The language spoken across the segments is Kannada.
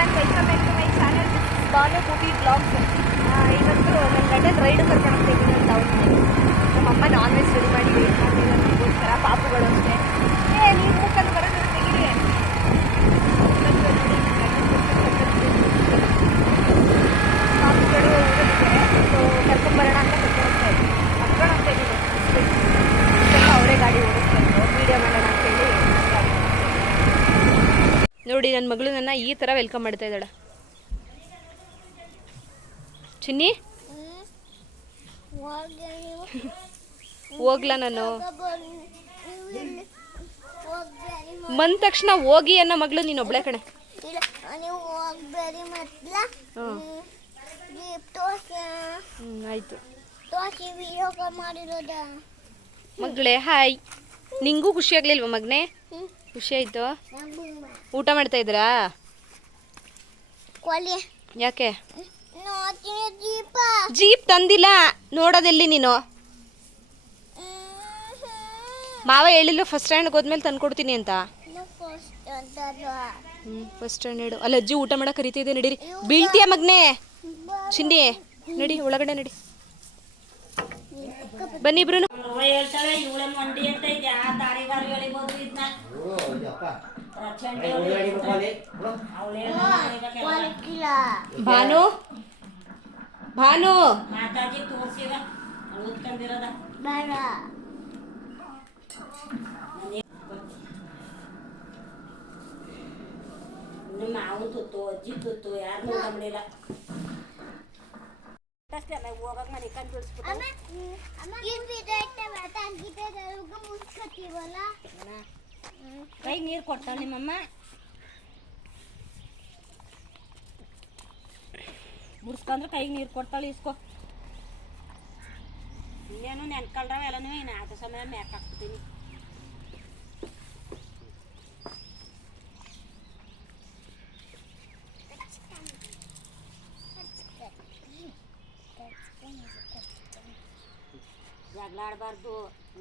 And welcome back to my channel Banu movie blogs. ಇವತ್ತು ನನ್ನ ಗಂಡನ ರೈಡ್ ಕರ್ಕೊಂಡು ಹೋಗ್ತಿದ್ದೀನಿ ಅಂತ ಅವ್ರು. ನಮ್ಮಮ್ಮ ನಾನ್ ವೆಜ್ ರೆಡಿ ಮಾಡಿ ವೇಟ್ ಮಾಡ್ತಿದ್ದಾರೆ ನಮಗೋಸ್ಕರ. ಪಾಪುಗಳು ಅಷ್ಟೇ ನೀವು ಮೂಕಂದು ಬರೋದು ತೆಗಿರಿ. ಪಾಪುಗಳು ಊರಲ್ಲಿದ್ದಾರೆ, ಸೊ ಕರ್ಕೊಂಬರೋಣ ಅಂತ ಕರ್ಕೊಂಡು ಹೋಗ್ತಾ ಇದ್ದೀನಿ. ಅವರೇ ಗಾಡಿ ಓಡಿಸ್ಕೊಂಡು ವೀಡಿಯೋ ಮಾಡೋಣ ಅಂತೇಳಿ. ನೋಡಿ ನನ್ನ ಮಗಳು ನನ್ನ ಈ ಥರ ವೆಲ್ಕಮ್ ಮಾಡ್ತಾ ಇದ್ದಾಳೆ. ಚಿನ್ನಿ ಹೋಗ್ಲಾ ನಾನು ಬಂದ ತಕ್ಷಣ ಹೋಗಿ ಅನ್ನೋ ಮಗಳು ನೀನು ಒಬ್ಳೆ ಕಣೆ. ಆಯ್ತು ಮಗಳೇ ಹಾಯ್. ನಿಂಗೂ ಖುಷಿ ಆಗ್ಲಿಲ್ವ ಮಗನೇ? ಖುಷಿ ಆಯ್ತು. ಊಟ ಮಾಡ್ತಾ ಇದ್ರಾ? ಯಾಕೆ ಜೀಪ್ ತಂದಿಲ್ಲ? ನೋಡೋದೆಲ್ಲಿ ನೀನು? ಮಾವ ಹೇಳಿಲ್ಲ ಫಸ್ಟ್ ಸ್ಟ್ಯಾಂಡ್ಗೆ ಹೋದ್ಮೇಲೆ ತಂದ್ಕೊಡ್ತೀನಿ ಅಂತ. ಫಸ್ಟ್ ಸ್ಟ್ಯಾಂಡರ್ಡ್ ಅಲ್ಲ. ಅಜ್ಜಿ ಊಟ ಮಾಡಕ್ಕೆ ಕರಿತಿದ್ದೆ, ನಡೀರಿ. ಬೀಳ್ತೀಯ ಮಗ್ನೆ? ಚಿನ್ನಿ ನಡಿ ಒಳಗಡೆ ನಡಿ. ಬನ್ನಿ ಇಬ್ರು. ಭಾನು ಭಾನು ಮಾತಾಜಿ ತೋರ್ಸಿರ ಓದ್ಕೊಂಡಿರೋದ ಬೇಡ. ನಿಮ್ಮ ಮಾವು ತುತ್ತು ಅಜ್ಜಿ ತುತ್ತು ಯಾರು ನೋಡಲಿಲ್ಲ. ಹೋಗಕ್ ಮನೆ ಕಂಡು ಬಿಡಿಸ್ಬಿಟ್ಟು ಕೈ ನೀರು ಕೊಡ್ತಾಳ ನಿಮ್ಮಮ್ಮ. ಮುಡ್ಸ್ಕೊಂಡ್ರೆ ಕೈಗೆ ನೀರು ಕೊಡ್ತಾಳೆ. ಇಸ್ಕೊ. ಇನ್ನೇನು ನೆನ್ಕಳ್ರವ ಎಲ್ಲನೂ ಇನ್ನು ಆಟ ಸಮಯ ಮ್ಯಾಕ್ ಹಾಕ್ತೀನಿ. ಜಗಳ ಆಡಬಾರ್ದು,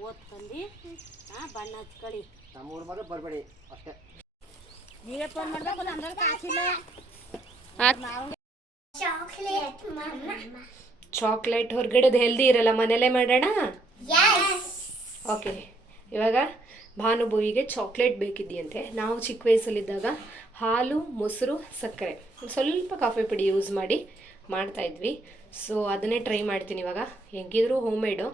ಓದ್ಕೊಂಡು ಬಣ್ಣ ಹಚ್ಕೊಳ್ಳಿ. ನಮ್ಮೂರ ಮಗ ಬರಬೇಡಿ ಅಷ್ಟೇ. ನೀವೇ ಫೋನ್ ಮಾಡಬೇಕು, ನಮ್ದ್ರಲ್ಲಿ ಕಾಸಿಲ್ಲ. ಚಾಕ್ಲೇಟ್ ಹೊರಗಡೆದು ಹೆಲ್ದಿ ಇರಲ್ಲ, ಮನೇಲೇ ಮಾಡೋಣ. ಓಕೆ. ಇವಾಗ ಭಾನುಭೂವಿಗೆ ಚಾಕ್ಲೇಟ್ ಬೇಕಿದೆಯಂತೆ. ನಾವು ಚಿಕ್ಕ ವಯಸ್ಸಲ್ಲಿದ್ದಾಗ ಹಾಲು, ಮೊಸರು, ಸಕ್ಕರೆ, ಸ್ವಲ್ಪ ಕಾಫಿ ಪುಡಿ ಯೂಸ್ ಮಾಡಿ ಮಾಡ್ತಾಯಿದ್ವಿ. ಸೊ ಅದನ್ನೇ ಟ್ರೈ ಮಾಡ್ತೀನಿ ಇವಾಗ. ಹೆಂಗಿದ್ರು ಹೋಮ್ ಮೇಡು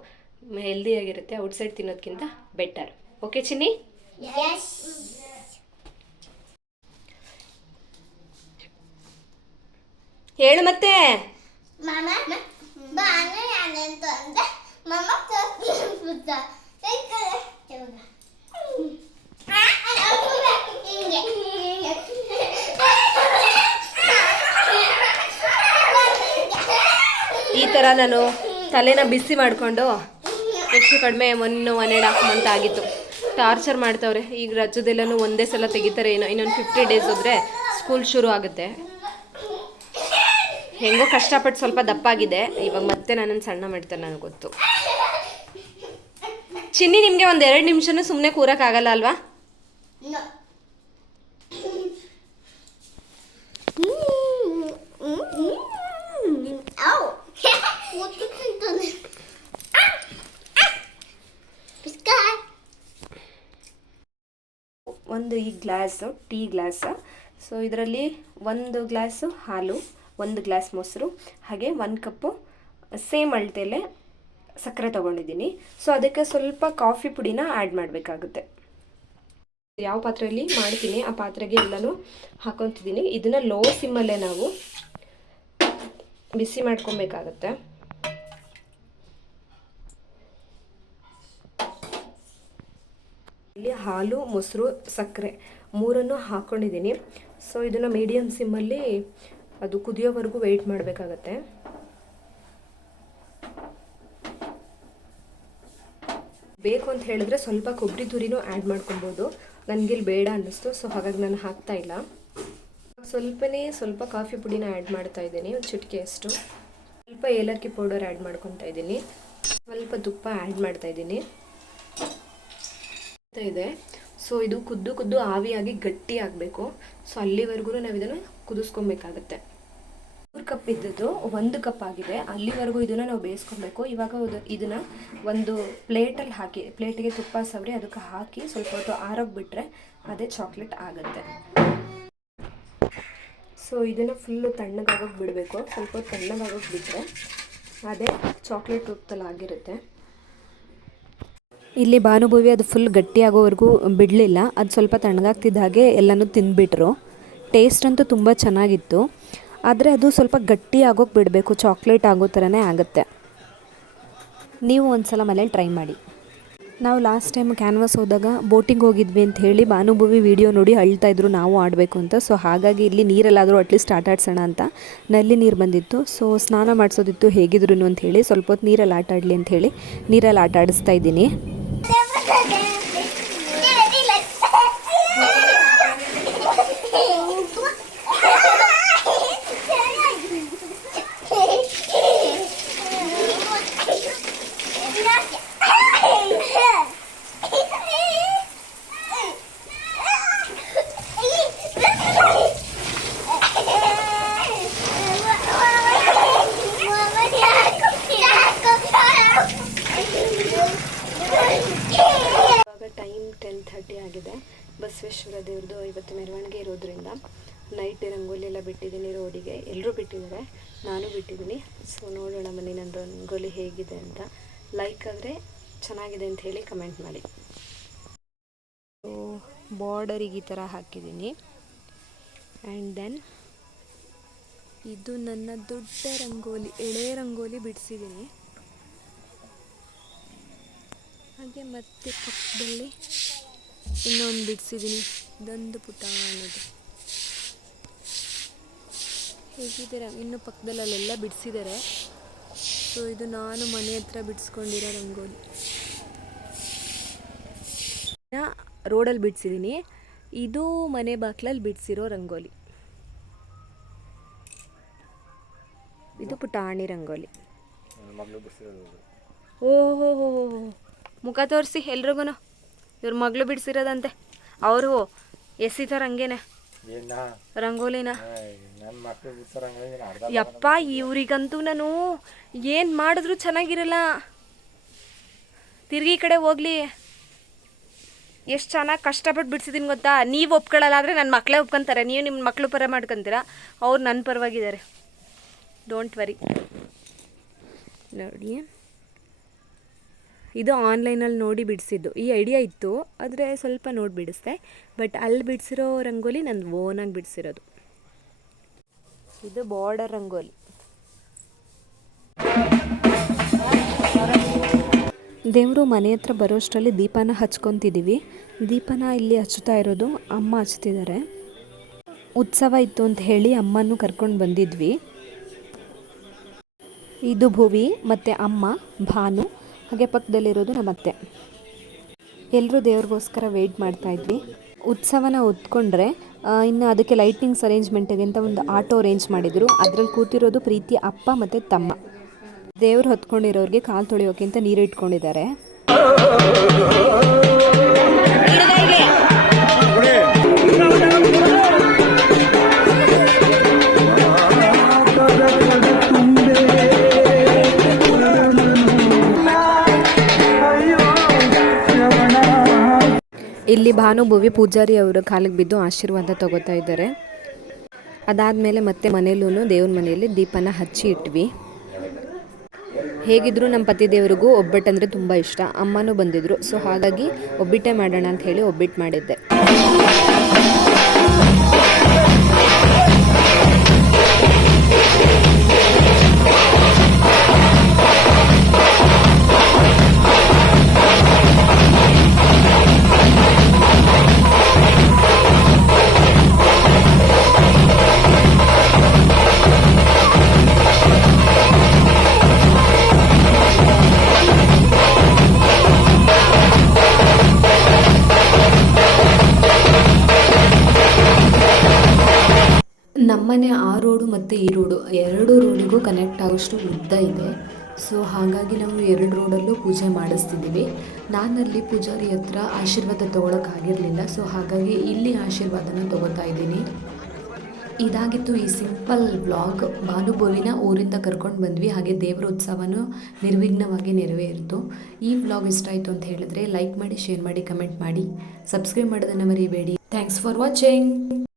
ಹೆಲ್ದಿಯಾಗಿರುತ್ತೆ, ಔಟ್ಸೈಡ್ ತಿನ್ನೋದಕ್ಕಿಂತ ಬೆಟರ್. ಓಕೆ ಚಿನ್ನಿ? ಹೇಳು ಮತ್ತೆ. ಈ ಥರ ನಾನು ತಲೆನ ಬಿಸಿ ಮಾಡಿಕೊಂಡು ಹೆಚ್ಚು ಕಡಿಮೆ 1.5 ಮಂತ್ ಆಗಿತ್ತು. ಟಾರ್ಚರ್ ಮಾಡ್ತವ್ರೆ. ಈಗ ರಜದೆಲ್ಲನೂ ಒಂದೇ ಸಲ ತೆಗಿತಾರೆ ಏನೋ. ಇನ್ನೊಂದು 50 ಡೇಸ್ ಹೋದರೆ ಸ್ಕೂಲ್ ಶುರು ಆಗುತ್ತೆ. ಹೆಂಗೋ ಕಷ್ಟಪಟ್ಟು ಸ್ವಲ್ಪ ದಪ್ಪಾಗಿದೆ. ಇವಾಗ ಮತ್ತೆ ನನ್ನನ್ನು ಸಣ್ಣ ಮಾಡ್ತಾರೆ, ನನಗೆ ಗೊತ್ತು. ಚಿನ್ನಿ ನಿಮಗೆ 1-2 ನಿಮಿಷನೂ ಸುಮ್ಮನೆ ಕೂರಕ್ಕಾಗಲ್ಲ ಅಲ್ವಾ? ಒಂದು ಈ ಗ್ಲಾಸು ಟೀ ಗ್ಲಾಸ್. ಸೊ ಇದರಲ್ಲಿ 1 ಗ್ಲಾಸು ಹಾಲು, 1 ಗ್ಲಾಸ್ ಮೊಸರು, ಹಾಗೆ 1 ಕಪ್ಪು ಸೇಮ್ ಅಳತೆಯಲ್ಲೇ ಸಕ್ಕರೆ ತೊಗೊಂಡಿದ್ದೀನಿ. ಸೊ ಅದಕ್ಕೆ ಸ್ವಲ್ಪ ಕಾಫಿ ಪುಡಿನ ಆ್ಯಡ್ ಮಾಡಬೇಕಾಗುತ್ತೆ. ಯಾವ ಪಾತ್ರೆಯಲ್ಲಿ ಮಾಡ್ತೀನಿ ಆ ಪಾತ್ರೆಗೆ ಎಲ್ಲನೂ ಹಾಕೊತಿದ್ದೀನಿ. ಇದನ್ನು ಲೋ ಸಿಮ್ಮಲ್ಲೇ ನಾವು ಬಿಸಿ ಮಾಡ್ಕೊಬೇಕಾಗತ್ತೆ. ಇಲ್ಲಿ ಹಾಲು, ಮೊಸರು, ಸಕ್ಕರೆ 3 ಹಾಕ್ಕೊಂಡಿದ್ದೀನಿ. ಸೊ ಇದನ್ನು ಮೀಡಿಯಮ್ ಸಿಮ್ಮಲ್ಲಿ ಅದು ಕುದಿಯೋವರೆಗೂ ವೆಯ್ಟ್ ಮಾಡಬೇಕಾಗತ್ತೆ. ಬೇಕು ಅಂತ ಹೇಳಿದ್ರೆ ಸ್ವಲ್ಪ ಕೊಬ್ಬರಿ ತುರಿನೂ ಆ್ಯಡ್ ಮಾಡ್ಕೊಬೋದು. ನನಗಿಲ್ಲಿ ಬೇಡ ಅನ್ನಿಸ್ತು, ಸೊ ಹಾಗಾಗಿ ನಾನು ಹಾಕ್ತಾ ಇಲ್ಲ. ಸ್ವಲ್ಪ ಕಾಫಿ ಪುಡಿನ ಆ್ಯಡ್ ಮಾಡ್ತಾ ಇದ್ದೀನಿ, ಒಂದು ಚಿಟಿಕೆಯಷ್ಟು. ಸ್ವಲ್ಪ ಏಲಕ್ಕಿ ಪೌಡರ್ ಆ್ಯಡ್ ಮಾಡ್ಕೊತಾ ಇದ್ದೀನಿ. ಸ್ವಲ್ಪ ತುಪ್ಪ ಆ್ಯಡ್ ಮಾಡ್ತಾ ಇದ್ದೀನಿ ಇದೆ. ಸೊ ಇದು ಕುದ್ದು ಕುದ್ದು ಆವಿಯಾಗಿ ಗಟ್ಟಿ ಆಗಬೇಕು. ಸೊ ಅಲ್ಲಿವರೆಗೂ ನಾವು ಇದನ್ನು ಕುದಿಸ್ಕೊಬೇಕಾಗತ್ತೆ. 3 ಕಪ್ ಇದ್ದದ್ದು 1 ಕಪ್ ಆಗಿದೆ. ಅಲ್ಲಿವರೆಗೂ ಇದನ್ನು ನಾವು ಬೇಯಿಸ್ಕೊಬೇಕು. ಇವಾಗ ಇದನ್ನು ಒಂದು ಪ್ಲೇಟಲ್ಲಿ ಹಾಕಿ, ಪ್ಲೇಟಿಗೆ ತುಪ್ಪ ಸವರಿ ಅದಕ್ಕೆ ಹಾಕಿ ಸ್ವಲ್ಪ ಹೊತ್ತು ಆರೋಗಿ ಬಿಟ್ಟರೆ ಅದೇ ಚಾಕ್ಲೇಟ್ ಆಗುತ್ತೆ. ಸೊ ಇದನ್ನು ಫುಲ್ಲು ತಣ್ಣಗಾಗೋಕೆ ಬಿಡಬೇಕು. ಸ್ವಲ್ಪ ಹೊತ್ತು ತಣ್ಣಗಾಗೋಕೆ ಬಿಟ್ಟರೆ ಅದೇ ಚಾಕ್ಲೇಟ್ ರೂಪದಲ್ಲಾಗಿರುತ್ತೆ. ಇಲ್ಲಿ ಭಾನುಭವಿ ಅದು ಫುಲ್ ಗಟ್ಟಿ ಆಗೋವರೆಗೂ ಬಿಡಲಿಲ್ಲ. ಅದು ಸ್ವಲ್ಪ ತಣ್ಣಗಾಗ್ತಿದ್ದ ಹಾಗೆ ಎಲ್ಲನೂ ತಿಂದುಬಿಟ್ರು. ಟೇಸ್ಟ್ ಅಂತೂ ತುಂಬ ಚೆನ್ನಾಗಿತ್ತು. ಆದರೆ ಅದು ಸ್ವಲ್ಪ ಗಟ್ಟಿ ಆಗೋಕೆ ಬಿಡಬೇಕು, ಚಾಕ್ಲೇಟ್ ಆಗೋ ಥರನೇ ಆಗುತ್ತೆ. ನೀವು ಒಂದು ಸಲ ಮನೇಲಿ ಟ್ರೈ ಮಾಡಿ. ನಾವು ಲಾಸ್ಟ್ ಟೈಮ್ ಕ್ಯಾನ್ವಾಸ್ ಹೋದಾಗ ಬೋಟಿಂಗ್ ಹೋಗಿದ್ವಿ ಅಂತ ಹೇಳಿ ಭಾನುಭವಿ ವಿಡಿಯೋ ನೋಡಿ ಅಳ್ತಾಯಿದ್ರು ನಾವು ಆಡಬೇಕು ಅಂತ. ಸೊ ಹಾಗಾಗಿ ಇಲ್ಲಿ ನೀರಲ್ಲಾದರೂ ಅಟ್ಲೀಸ್ಟ್ ಆಟ ಆಡ್ಸೋಣ ಅಂತ ನಲ್ಲಿ ನೀರು ಬಂದಿತ್ತು. ಸೊ ಸ್ನಾನ ಮಾಡಿಸೋದಿತ್ತು ಹೇಗಿದ್ರು ಅಂತ ಹೇಳಿ ಸ್ವಲ್ಪ ಹೊತ್ತು ನೀರಲ್ಲಿ ಆಟ ಆಡಲಿ ಅಂತ ಹೇಳಿ ನೀರಲ್ಲಿ ಆಟ ಆಡಿಸ್ತಾ ಇದ್ದೀನಿ. ಟೈಮ್ 10:30 ಆಗಿದೆ. ಬಸವೇಶ್ವರ ದೇವ್ರದ್ದು ಇವತ್ತು ಮೆರವಣಿಗೆ ಇರೋದ್ರಿಂದ ನೈಟ್ ರಂಗೋಲಿ ಎಲ್ಲ ಬಿಟ್ಟಿದ್ದೀನಿ ರೋಡಿಗೆ. ಎಲ್ಲರೂ ಬಿಟ್ಟಿದ್ದಾರೆ, ನಾನು ಬಿಟ್ಟಿದ್ದೀನಿ. ಸೊ ನೋಡೋಣ ಬನ್ನಿ ನನ್ನ ರಂಗೋಲಿ ಹೇಗಿದೆ ಅಂತ. ಲೈಕ್ ಆದರೆ ಚೆನ್ನಾಗಿದೆ ಅಂತ ಹೇಳಿ ಕಮೆಂಟ್ ಮಾಡಿ. ಸೊ ಬಾರ್ಡರಿಗೆ ಈ ಥರ ಹಾಕಿದ್ದೀನಿ. ಆ್ಯಂಡ್ ದೆನ್ ಇದು ನನ್ನ ದೊಡ್ಡ ರಂಗೋಲಿ, ಎಳೆ ರಂಗೋಲಿ ಬಿಡಿಸಿದ್ದೀನಿ. ಹಾಗೆ ಮತ್ತೆ ಪಕ್ಕದಲ್ಲಿ ಇನ್ನೊಂದು ಬಿಡಿಸಿದ್ದೀನಿ, ಇದೊಂದು ಪುಟ ಅನ್ನೋದು ಹೇಗಿದ್ದೀರ. ಇನ್ನು ಪಕ್ಕದಲ್ಲಿ ಅಲ್ಲೆಲ್ಲ ಬಿಡಿಸಿದ್ದಾರೆ. ಸೊ ಇದು ನಾನು ಮನೆ ಹತ್ರ ಬಿಡಿಸ್ಕೊಂಡಿರೋ ರಂಗೋಲಿ, ರೋಡಲ್ಲಿ ಬಿಡಿಸಿದ್ದೀನಿ. ಇದು ಮನೆ ಬಾಕ್ಲಲ್ಲಿ ಬಿಡಿಸಿರೋ ರಂಗೋಲಿ. ಇದು ಪುಟಾಣಿ ರಂಗೋಲಿ. ಓಹೋ ಹೋ ಮುಖ ತೋರಿಸಿ ಎಲ್ರಿಗೂ. ಇವ್ರ ಮಗಳು ಬಿಡಿಸಿರೋದಂತೆ. ಅವರು ಎಸಿತಾರ ಹಂಗೇನೆ ರಂಗೋಲಿನ. ಯಪ್ಪ ಇವ್ರಿಗಂತೂ ನಾನು ಏನು ಮಾಡಿದ್ರು ಚೆನ್ನಾಗಿರಲ್ಲ. ತಿರ್ಗಿ ಕಡೆ ಹೋಗ್ಲಿ, ಎಷ್ಟು ಚೆನ್ನಾಗಿ ಕಷ್ಟಪಟ್ಟು ಬಿಡಿಸಿದ್ದೀನಿ ಗೊತ್ತಾ. ನೀವು ಒಪ್ಕೊಳ್ಳಲ್ಲ ಆದರೆ ನನ್ನ ಮಕ್ಕಳೇ ಒಪ್ಕೊತಾರೆ. ನೀವು ನಿಮ್ಮ ಮಕ್ಕಳು ಪರ ಮಾಡ್ಕೊತೀರಾ, ಅವ್ರು ನನ್ನ ಪರವಾಗಿದ್ದಾರೆ. Don't worry. ನೋಡಿ, ಇದು ಆನ್ಲೈನಲ್ಲಿ ನೋಡಿ ಬಿಡಿಸಿದ್ದು. ಈ ಐಡಿಯಾ ಇತ್ತು, ಆದರೆ ಸ್ವಲ್ಪ ನೋಡಿ ಬಿಡಿಸ್ದೆ. ಬಟ್ ಅಲ್ಲಿ ಬಿಡಿಸಿರೋ ರಂಗೋಲಿ ನಾನು ಓನಾಗಿ ಬಿಡಿಸಿರೋದು. ಇದು ಬಾರ್ಡರ್ ರಂಗೋಲಿ. ದೇವರು ಮನೆ ಹತ್ರ ಬರೋಷ್ಟರಲ್ಲಿ ದೀಪನ ಹಚ್ಕೊತಿದ್ದೀವಿ. ದೀಪನ ಇಲ್ಲಿ ಹಚ್ಚುತ್ತಾ ಇರೋದು ಅಮ್ಮ ಹಚ್ತಿದ್ದಾರೆ. ಉತ್ಸವ ಇತ್ತು ಅಂತ ಹೇಳಿ ಅಮ್ಮನೂ ಕರ್ಕೊಂಡು ಬಂದಿದ್ವಿ. ಇದು ಭುವಿ ಮತ್ತು ಅಮ್ಮ ಭಾನು, ಹಾಗೆ ಪಕ್ಕದಲ್ಲಿರೋದು ನಮ್ಮತ್ತೆ. ಎಲ್ಲರೂ ದೇವ್ರಿಗೋಸ್ಕರ ವೆಯ್ಟ್ ಮಾಡ್ತಾಯಿದ್ವಿ. ಉತ್ಸವನ ಹೊತ್ಕೊಂಡ್ರೆ ಇನ್ನು ಅದಕ್ಕೆ ಲೈಟಿಂಗ್ಸ್ ಅರೇಂಜ್ಮೆಂಟಿಗೆ ಅಂತ ಒಂದು ಆಟೋ ಅರೇಂಜ್ ಮಾಡಿದರು. ಅದರಲ್ಲಿ ಕೂತಿರೋದು ಪ್ರೀತಿ ಅಪ್ಪ ಮತ್ತು ತಮ್ಮ. ದೇವ್ರು ಹೊತ್ಕೊಂಡಿರೋರಿಗೆ ಕಾಲು ತೊಳೆಯೋಕೆ ಅಂತ ನೀರು ಇಟ್ಕೊಂಡಿದ್ದಾರೆ. ಇಲ್ಲಿ ಭಾನುಭವಿ ಪೂಜಾರಿ ಅವರ ಕಾಲಿಗೆ ಬಿದ್ದು ಆಶೀರ್ವಾದ ತಗೋತಾ ಇದ್ದಾರೆ. ಅದಾದಮೇಲೆ ಮತ್ತೆ ಮನೇಲೂ ದೇವ್ರ ಮನೆಯಲ್ಲಿ ದೀಪನ ಹಚ್ಚಿ ಇಟ್ವಿ. ಹೇಗಿದ್ರು ನಮ್ಮ ಪತಿ ದೇವರಿಗೂ ಒಬ್ಬಟ್ಟಂದರೆ ತುಂಬ ಇಷ್ಟ. ಅಮ್ಮನೂ ಬಂದಿದ್ದರು. ಸೊ ಹಾಗಾಗಿ ಒಬ್ಬಿಟ್ಟೆ ಮಾಡೋಣ ಅಂತ ಹೇಳಿ ಒಬ್ಬಿಟ್ಟು ಮಾಡಿದ್ದೆ. ನಮ್ಮನೆ ಆ ರೋಡು ಮತ್ತು ಈ ರೋಡು 2 ರೋಡಿಗೂ ಕನೆಕ್ಟ್ ಆಗೋಷ್ಟು ಉದ್ದ ಇದೆ. ಸೊ ಹಾಗಾಗಿ ನಾವು 2 ರೋಡಲ್ಲೂ ಪೂಜೆ ಮಾಡಿಸ್ತಿದ್ದೀವಿ. ನಾನಲ್ಲಿ ಪೂಜಾರಿ ಹತ್ರ ಆಶೀರ್ವಾದ ತೊಗೊಳಕ್ಕಾಗಿರಲಿಲ್ಲ. ಸೊ ಹಾಗಾಗಿ ಇಲ್ಲಿ ಆಶೀರ್ವಾದನ ತೊಗೋತಾ ಇದ್ದೀನಿ. ಇದಾಗಿತ್ತು ಈ ಸಿಂಪಲ್ ವ್ಲಾಗ್. ಭಾನುಬೋಲಿನ ಊರಿಂದ ಕರ್ಕೊಂಡು ಬಂದ್ವಿ, ಹಾಗೆ ದೇವರ ಉತ್ಸವನೂ ನಿರ್ವಿಘ್ನವಾಗಿ ನೆರವೇರಿತು. ಈ ವ್ಲಾಗ್ ಇಷ್ಟ ಆಯಿತು ಅಂತ ಹೇಳಿದ್ರೆ ಲೈಕ್ ಮಾಡಿ, ಶೇರ್ ಮಾಡಿ, ಕಮೆಂಟ್ ಮಾಡಿ, ಸಬ್ಸ್ಕ್ರೈಬ್ ಮಾಡೋದನ್ನು ಮರಿಬೇಡಿ. Thanks for watching.